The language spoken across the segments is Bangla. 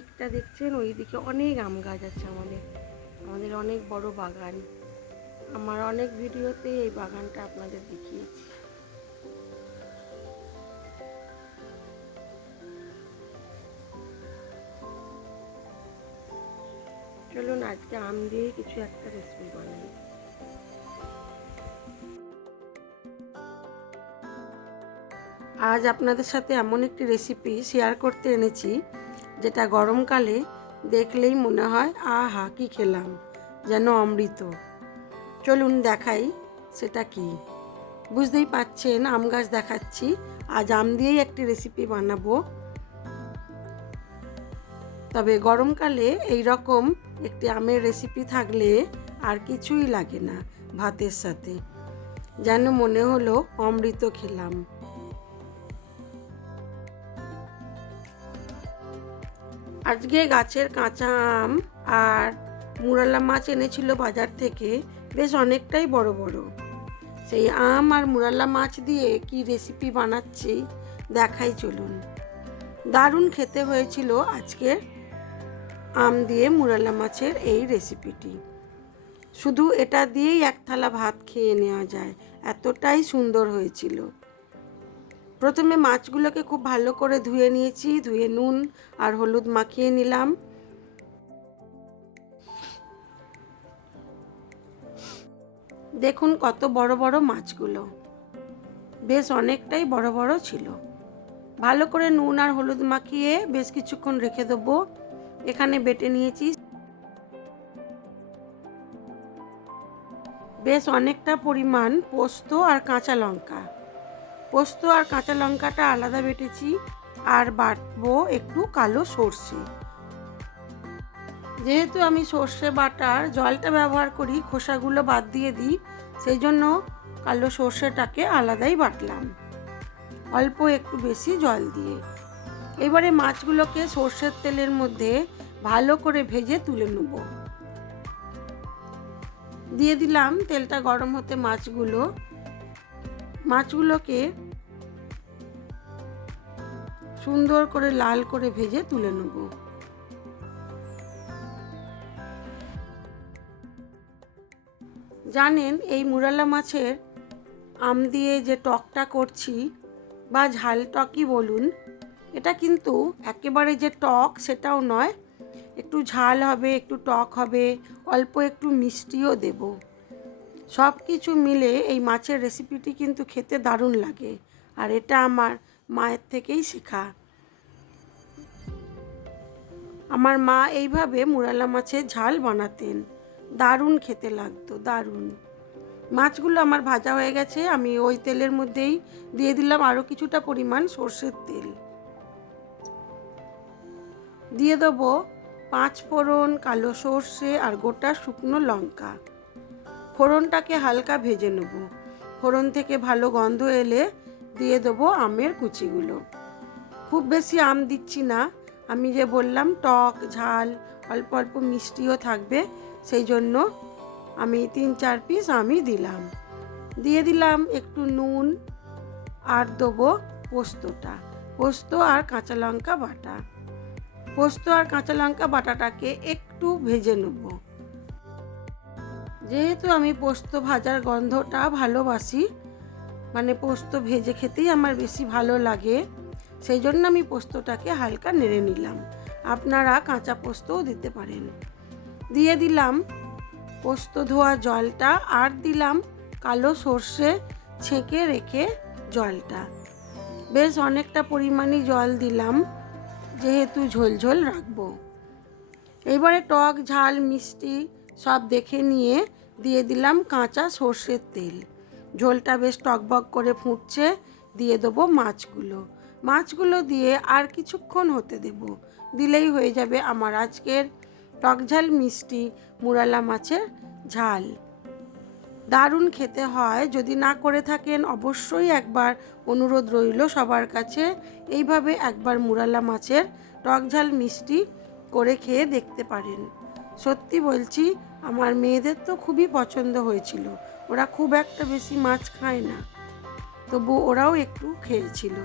দিকটা দেখছেন, ওই দিকে অনেক আম গাছ আছে। আমাদের অনেক বড় বাগান। আমার অনেক ভিডিওতে এই বাগানটা আপনাদের দেখিয়েছি। চলুন আজকে আম দিয়ে কিছু একটা রেসিপি বানাই। আজ আপনাদের সাথে এমন একটি রেসিপি শেয়ার করতে এনেছি যেটা গরমকালে দেখলেই মনে হয় আহা কি খেলাম, যেন অমৃত। চলুন দেখাই সেটা কি। বুঝতেই পাচ্ছেন আম গাছ দেখাচ্ছি। আজ আম দিয়েই একটি রেসিপি বানাবো। তবে গরমকালে এই রকম একটি আমের রেসিপি থাকলে আর কিছুই লাগে না ভাতের সাথে, যেন মনে হলো অমৃত খেলাম। আজকে গাছের কাঁচা আম আর মুরালা মাছ এনেছিল বাজার থেকে, বেশ অনেকটাই বড় বড়। সেই আম আর মুরালা মাছ দিয়ে কি রেসিপি বানাচ্ছি দেখাই চলুন। দারুণ খেতে হয়েছিল আজকে আম দিয়ে মুরালা মাছের এই রেসিপিটি। শুধু এটা দিয়েই এক থালা ভাত খেয়ে নেওয়া যায়, এতটাই সুন্দর হয়েছিল। প্রথমে মাছগুলোকে খুব ভালো করে ধুয়ে নিয়েছি, ধুয়ে নুন আর হলুদ মাখিয়ে নিলাম। দেখুন কত বড় বড় মাছগুলো, বেশ অনেকটাই বড় বড় ছিল। ভালো করে নুন আর হলুদ মাখিয়ে বেশ কিছুক্ষণ রেখে দেবো। এখানে বেটে নিয়েছি বেশ অনেকটা পরিমাণ পোস্ত আর কাঁচা লঙ্কা। পোস্ত আর কাঁচা লঙ্কাটা আলাদা বেটেছি, আর বাটবো একটু কালো সর্ষে। যেহেতু আমি সর্ষে বাটার জলটা ব্যবহার করি, খোসাগুলো বাদ দিয়ে দিই, সেই জন্য কালো সর্ষেটাকে আলাদাই বাটলাম, অল্প একটু বেশি জল দিয়ে। এবারে মাছগুলোকে সর্ষের তেলের মধ্যে ভালো করে ভেজে তুলে নেব। দিয়ে দিলাম তেলটা গরম হতে মাছগুলোকে সুন্দর করে লাল করে ভেজে তুলে নেব। জানেন এই মুরালা মাছের আম দিয়ে যে টকটা করছি, বা ঝাল টকই বলুন, এটা কিন্তু একেবারে যে টক সেটাও নয়, একটু ঝাল হবে, একটু টক হবে, অল্প একটু মিষ্টিও দেব। সব কিছু মিলে এই মাছের রেসিপিটি কিন্তু খেতে দারুণ লাগে, আর এটা আমার মায়ের থেকেই শেখা। আমার মা এইভাবে মুরালা মাছের ঝাল বানাতেন, দারুণ খেতে লাগতো, দারুণ। মাছগুলো আমার ভাজা হয়ে গেছে, আমি ওই তেলের মধ্যেই দিয়ে দিলাম আরও কিছুটা পরিমাণ সর্ষের তেল। দিয়ে দেবো 5 ফোড়ন, কালো সর্ষে আর গোটা শুকনো লঙ্কা। ফোড়নটাকে হালকা ভেজে নেব। ফোড়ন থেকে ভালো গন্ধ এলে দিয়ে দেবো আমের কুচিগুলো। খুব বেশি আম দিচ্ছি না, আমি যে বললাম টক ঝাল অল্প অল্প মিষ্টিও থাকবে, সেই জন্য আমি 3-4 পিস আমই দিলাম। দিয়ে দিলাম একটু নুন, আর দেবো পোস্ত আর কাঁচা লঙ্কা বাটা। পোস্ত আর কাঁচা লঙ্কা বাটাটাকে একটু ভেজে নেব। যেহেতু আমি পোস্ত ভাজার গন্ধটা ভালোবাসি, মানে পোস্ত ভেজে খেতেই আমার বেশি ভালো লাগে, সেই জন্য আমি পোস্তটাকে হালকা নেড়ে নিলাম। আপনারা কাঁচা পোস্তও দিতে পারেন। দিয়ে দিলাম পোস্ত ধোয়া জলটা, আর দিলাম কালো সর্ষে ছেঁকে রেখে জলটা। বেশ অনেকটা পরিমাণই জল দিলাম, যেহেতু ঝোলঝোল রাখবো। এবারে টক ঝাল মিষ্টি সব দেখে নিয়ে দিয়ে দিলাম কাঁচা সর্ষের তেল। ঝোলটা বেশ টকবক করে ফুটছে, দিয়ে দেবো মাছগুলো দিয়ে আর কিছুক্ষণ হতে দেব। দিলেই হয়ে যাবে আমার আজকের টক ঝাল মিষ্টি মুরালা মাছের ঝাল। দারুণ খেতে হয়, যদি না করে থাকেন অবশ্যই একবার অনুরোধ রইল সবার কাছে, এইভাবে একবার মুরালা মাছের টক ঝাল মিষ্টি করে খেয়ে দেখতে পারেন। সত্যি বলছি, আমার মেয়েদের তো খুবই পছন্দ হয়েছিল। ওরা খুব একটা বেশি মাছ খায় না, তবু ওরাও একটু খেয়েছিল।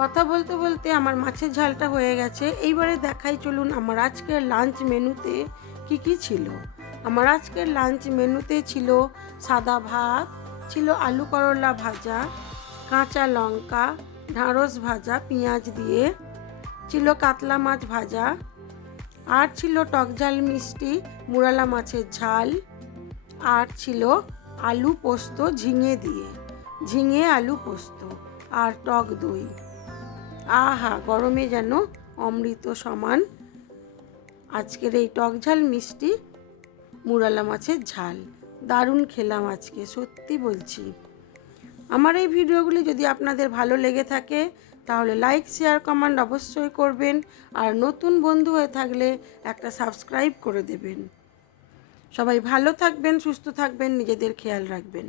কথা বলতে বলতে আমার মাছের ঝালটা হয়ে গেছে। এইবারে দেখাই চলুন আমার আজকের লাঞ্চ মেনুতে কি কি ছিল। আমার আজকের লাঞ্চ মেনুতে ছিল সাদা ভাত, ছিল আলু করলা ভাজা, কাঁচা লঙ্কা, ঢ্যাঁড়স ভাজা পেঁয়াজ দিয়ে, ছিল কাতলা মাছ ভাজা, আর ছিল টক ঝাল মিষ্টি মুরালা মাছের ঝাল, আর ছিল আলু পোস্ত ঝিঙে দিয়ে, ঝিঙে আলু পোস্ত, আর টক দই। আহা, গরমে যেন অমৃত সমান আজকের এই টক ঝাল মিষ্টি মুরালা মাছের ঝাল। দারুণ খেলাম আজকে, সত্যি বলছি। আমার এই ভিডিওগুলি যদি আপনাদের ভালো লেগে থাকে তাহলে লাইক শেয়ার কমেন্ট অবশ্যই করবেন, আর নতুন বন্ধু হয়ে থাকলে একটা সাবস্ক্রাইব করে দেবেন। সবাই ভালো থাকবেন, সুস্থ থাকবেন, নিজেদের খেয়াল রাখবেন।